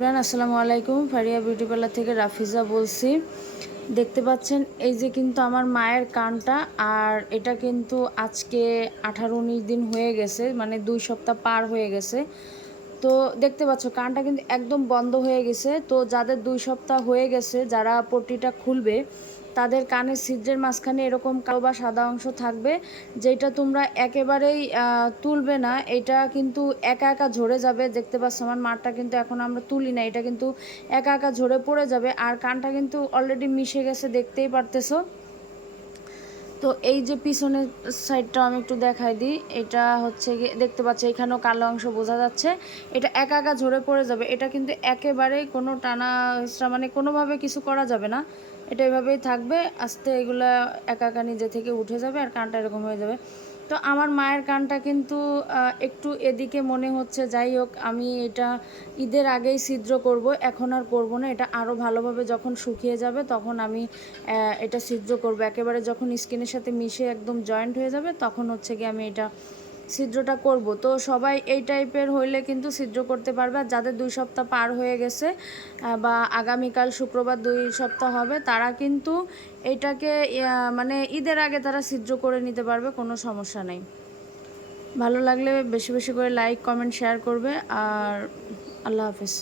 আসসালামু আলাইকুম। Faria beauty parlour থেকে রাফিজা বলছি। দেখতে পাচ্ছেন, এই যে কিন্তু আমার মায়ের কানটা, আর এটা কিন্তু আজকে আঠারো উনিশ দিন হয়ে গেছে মানে দুই সপ্তাহ পার হয়ে গেছে। তো দেখতে পাচ্ছ, কানটা কিন্তু একদম বন্ধ হয়ে গেছে। তো যাদের দুই সপ্তাহ হয়ে গেছে, যারা পট্টিটা খুলবে, তাদের কানের ছিদ্রের মাঝখানে এরকম কালো বা সাদা অংশ থাকবে, যেটা তোমরা একেবারেই তুলবে না। এটা কিন্তু একা একা ঝরে যাবে। দেখতে পাচ্ছ, আমার মাঠটা কিন্তু এখন আমরা তুলি না। এটা কিন্তু একা একা ঝরে পড়ে যাবে। আর কানটা কিন্তু অলরেডি মিশে গেছে, দেখতেই পারতেছো। তো এই যে পিছনের সাইডটা আমি একটু দেখাই দিই। এটা হচ্ছে দেখতে পাচ্ছি, এখানেও কালো অংশ বোঝা যাচ্ছে। এটা একা একা ঝরে পড়ে যাবে। এটা কিন্তু একেবারেই কোনো টানা মানে কোনোভাবে কিছু করা যাবে না। এটা এভাবেই থাকবে। আস্তে এগুলো একা একা নিজে থেকে উঠে যাবে আর কানটা এরকম হয়ে যাবে। তো আমার মায়ের কানটা কিন্তু একটু এদিকে মনে হচ্ছে, যাই হোক, আমি এটা ঈদের আগেই ছিদ্র করব, এখন আর করব না, এটা আরও ভালোভাবে যখন শুকিয়ে যাবে তখন আমি এটা ছিদ্র করব। একেবারে যখন স্কিনের সাথে মিশে একদম জয়েন্ট হয়ে যাবে তখন হচ্ছে কি আমি এটা ছিদ্রটা করব। তো সবাই এই টাইপের হইলে কিন্তু ছিদ্র করতে পারবে। যাদের দুই সপ্তাহ পার হয়ে গেছে বা আগামীকাল শুক্রবার দুই সপ্তাহ হবে, তারা কিন্তু এটাকে মানে ঈদের আগে তারা ছিদ্র করে নিতে পারবে, কোনো সমস্যা নেই। ভালো লাগলে বেশি বেশি করে লাইক কমেন্ট শেয়ার করবে। আর আল্লাহ হাফেজ।